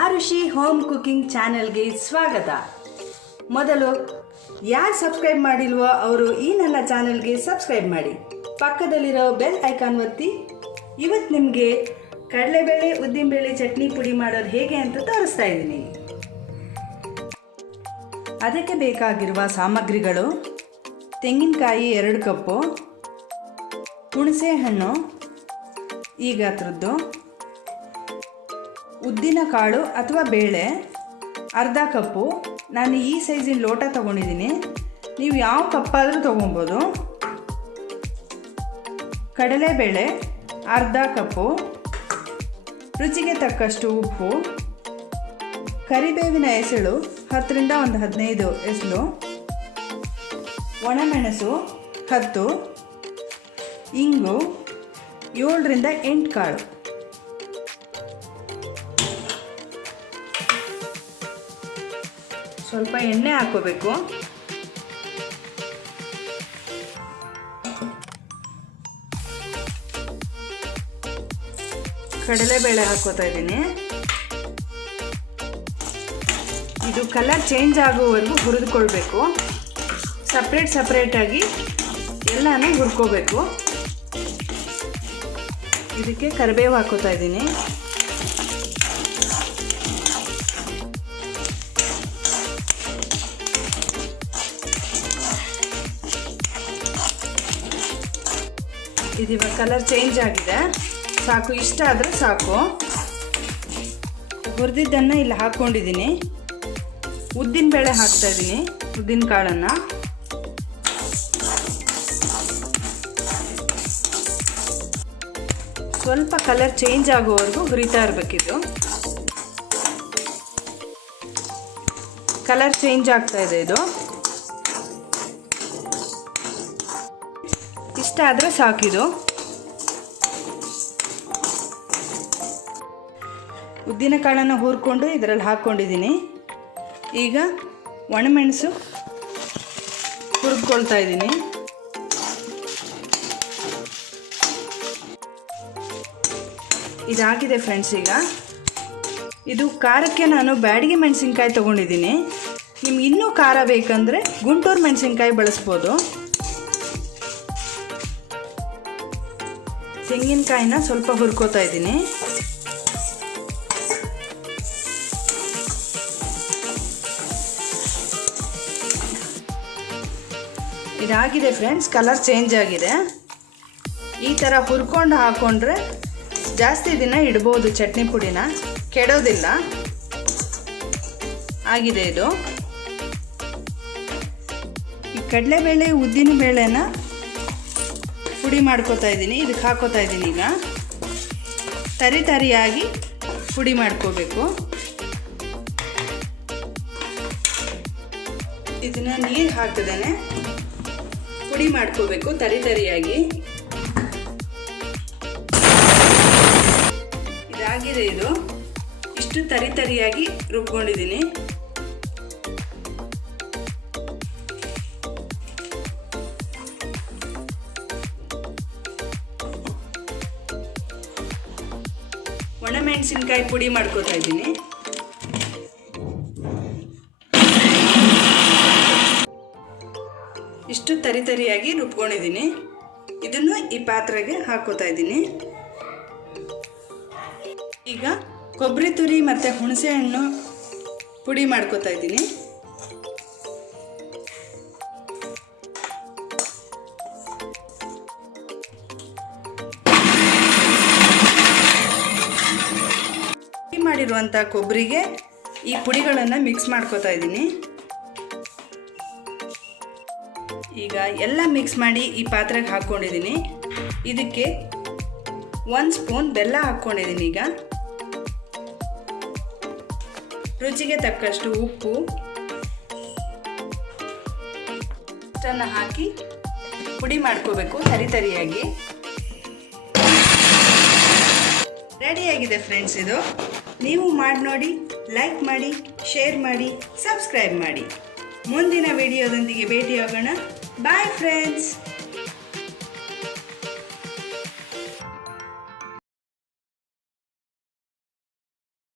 Arushi home cooking ಚಾನೆಲ್ಗೆ ಸ್ವಾಗತ. ಮೊದಲು ಯಾರು ಸಬ್ಸ್ಕ್ರೈಬ್ ಮಾಡಿಲ್ವೋ ಅವರು ಈ ನನ್ನ ಚಾನೆಲ್ಗೆ ಸಬ್ಸ್ಕ್ರೈಬ್ ಮಾಡಿ. ಪಕ್ಕದಲ್ಲಿರೋ ಬೆಲ್ ಐಕಾನ್ ಒತ್ತಿ. ಇವತ್ತು ನಿಮಗೆ ಕಡಲೆಬೇಳೆ, ಉದ್ದಿನಬೇಳೆ ಚಟ್ನಿ ಪುಡಿ ಮಾಡೋದು ಹೇಗೆ ಅಂತ ತೋರಿಸ್ತಾ ಇದ್ದೀನಿ. ಅದಕ್ಕೆ ಬೇಕಾಗಿರುವ ಸಾಮಗ್ರಿಗಳು ತೆಂಗಿನಕಾಯಿ ಎರಡು ಕಪ್ಪು, ಹುಣಸೆ ಹಣ್ಣು, ಈಗ ಗಾತ್ರದ್ದು ಉದ್ದಿನ ಕಾಳು ಅಥವಾ ಬೇಳೆ, ಅರ್ಧ ಕಪ್ಪು. ನಾನು ಈ ಸೈಜಿನ ಲೋಟ ತೊಗೊಂಡಿದ್ದೀನಿ. ನೀವು ಯಾವ ಕಪ್ಪಾದರೂ ತೊಗೊಬೋದು. ಕಡಲೆಬೇಳೆ, ಅರ್ಧ ಕಪ್ಪು. ರುಚಿಗೆ ತಕ್ಕಷ್ಟು ಉಪ್ಪು. ಕರಿಬೇವಿನ ಎಸಳು ಹತ್ತರಿಂದ ಒಂದು ಹದಿನೈದು ಎಸಳು. ಒಣಮೆಣಸು ಹತ್ತು. ಇಂಗು ಏಳರಿಂದ ಎಂಟು ಕಾಳು. ಸ್ವಲ್ಪ ಎಣ್ಣೆ ಹಾಕೋಬೇಕು. ಕಡಲೆಬೇಳೆ ಹಾಕೋತಾ ಇದ್ದೀನಿ. ಇದು ಕಲರ್ ಚೇಂಜ್ ಆಗುವವರೆಗೂ ಹುರಿದುಕೊಳ್ಬೇಕು. ಸಪ್ರೇಟ್ ಸಪ್ರೇಟಾಗಿ ಎಲ್ಲನೂ ಹುರ್ಕೋಬೇಕು. ಇದಕ್ಕೆ ಕರಿಬೇವು ಹಾಕೋತಾ ಇದ್ದೀನಿ. ಇದಿವಾಗ ಕಲರ್ ಚೇಂಜ್ ಆಗಿದೆ. ಸಾಕು, ಇಷ್ಟ ಆದರೆ ಸಾಕು. ಹುರಿದಿದ್ದನ್ನು ಇಲ್ಲಿ ಹಾಕ್ಕೊಂಡಿದ್ದೀನಿ ಉದ್ದಿನ ಬೇಳೆ ಹಾಕ್ತಾ ಇದ್ದೀನಿ ಉದ್ದಿನ ಕಾಳನ್ನು. ಸ್ವಲ್ಪ ಕಲರ್ ಚೇಂಜ್ ಆಗೋವರೆಗೂ ಹುರಿತಾ ಇರಬೇಕಿದು. ಕಲರ್ ಚೇಂಜ್ ಆಗ್ತಾ ಇದೆ ಇದು. ಇಷ್ಟ ಆದರೆ ಸಾಕಿದು ಉದ್ದಿನ ಕಾಳನ್ನು ಹುರ್ಕೊಂಡು ಇದರಲ್ಲಿ ಹಾಕ್ಕೊಂಡಿದ್ದೀನಿ. ಈಗ ಒಣಮೆಣಸು ಹುರಿದ್ಕೊಳ್ತಾ ಇದ್ದೀನಿ. ಇದಾಗಿದೆ ಫ್ರೆಂಡ್ಸ್ ಈಗ. ಇದು ಖಾರಕ್ಕೆ ನಾನು ಬ್ಯಾಡಿಗೆ ಮೆಣಸಿನ್ಕಾಯಿ ತೊಗೊಂಡಿದ್ದೀನಿ. ನಿಮ್ಗೆ ಇನ್ನೂ ಖಾರ ಬೇಕಂದರೆ ಗುಂಟೂರು ಮೆಣಸಿನ್ಕಾಯಿ ಬಳಸ್ಬೋದು. ತೆಂಗಿನಕಾಯಿನ ಸ್ವಲ್ಪ ಹುರ್ಕೋತಾ ಇದ್ದೀನಿ. ಇದಾಗಿದೆ ಫ್ರೆಂಡ್ಸ್, ಕಲರ್ ಚೇಂಜ್ ಆಗಿದೆ. ಈ ಥರ ಹುರ್ಕೊಂಡು ಹಾಕ್ಕೊಂಡ್ರೆ ಜಾಸ್ತಿ ದಿನ ಇಡ್ಬೋದು ಚಟ್ನಿ ಪುಡಿನ. ಕೆಡೋದಿಲ್ಲ. ಆಗಿದೆ ಇದು. ಈ ಕಡಲೆಬೇಳೆ, ಉದ್ದಿನ ಬೇಳೆನ ಪುಡಿ ಮಾಡ್ಕೋತಾ ಇದ್ದೀನಿ. ಇದಕ್ಕೆ ಹಾಕೋತಾ ಇದ್ದೀನಿ ಈಗ. ತರಿ ತರಿಯಾಗಿ ಪುಡಿ ಮಾಡ್ಕೋಬೇಕು. ಇದನ್ನ ನೀರು ಹಾಕಿದ್ದೇನೆ ಪುಡಿ ಮಾಡ್ಕೋಬೇಕು ತರಿ ತರಿಯಾಗಿ. ಇದಾಗಿದೆ ಇದು. ಇಷ್ಟು ತರಿ ತರಿಯಾಗಿ ರುಬ್ಕೊಂಡಿದ್ದೀನಿ. ಒಣಮೆಣಸಿನ್ಕಾಯಿ ಪುಡಿ ಮಾಡ್ಕೋತಾ ಇದ್ದೀನಿ. ಇಷ್ಟು ತರಿ ತರಿಯಾಗಿ ರುಬ್ಕೊಂಡಿದ್ದೀನಿ. ಇದನ್ನು ಈ ಪಾತ್ರೆಗೆ ಹಾಕೋತಾ ಇದ್ದೀನಿ. ಈಗ ಕೊಬ್ಬರಿ ತುರಿ ಮತ್ತು ಹುಣಸೆ ಹಣ್ಣು ಪುಡಿ ಮಾಡ್ಕೋತಾ ಇದ್ದೀನಿ. ಪುಡಿ ಮಾಡಿರುವಂಥ ಕೊಬ್ಬರಿಗೆ ಈ ಪುಡಿಗಳನ್ನು ಮಿಕ್ಸ್ ಮಾಡ್ಕೋತಾ ಇದ್ದೀನಿ. ಈಗ ಎಲ್ಲ ಮಿಕ್ಸ್ ಮಾಡಿ ಈ ಪಾತ್ರೆಗೆ ಹಾಕ್ಕೊಂಡಿದ್ದೀನಿ ಇದಕ್ಕೆ ಒಂದು ಸ್ಪೂನ್ ಬೆಲ್ಲ ಹಾಕ್ಕೊಂಡಿದ್ದೀನಿ ಈಗ. ರುಚಿಗೆ ತಕ್ಕಷ್ಟು ಉಪ್ಪು. ಅಷ್ಟನ್ನು ಹಾಕಿ ಪುಡಿ ಮಾಡ್ಕೋಬೇಕು ತರಿ ತರಿಯಾಗಿ. ರೆಡಿಯಾಗಿದೆ ಫ್ರೆಂಡ್ಸ್ ಇದು. ನೀವು ಮಾಡಿ ನೋಡಿ ಲೈಕ್ ಮಾಡಿ ಶೇರ್ ಮಾಡಿ ಸಬ್ಸ್ಕ್ರೈಬ್ ಮಾಡಿ. ಮುಂದಿನ ವಿಡಿಯೋದೊಂದಿಗೆ ಭೇಟಿಯಾಗೋಣ. Bye friends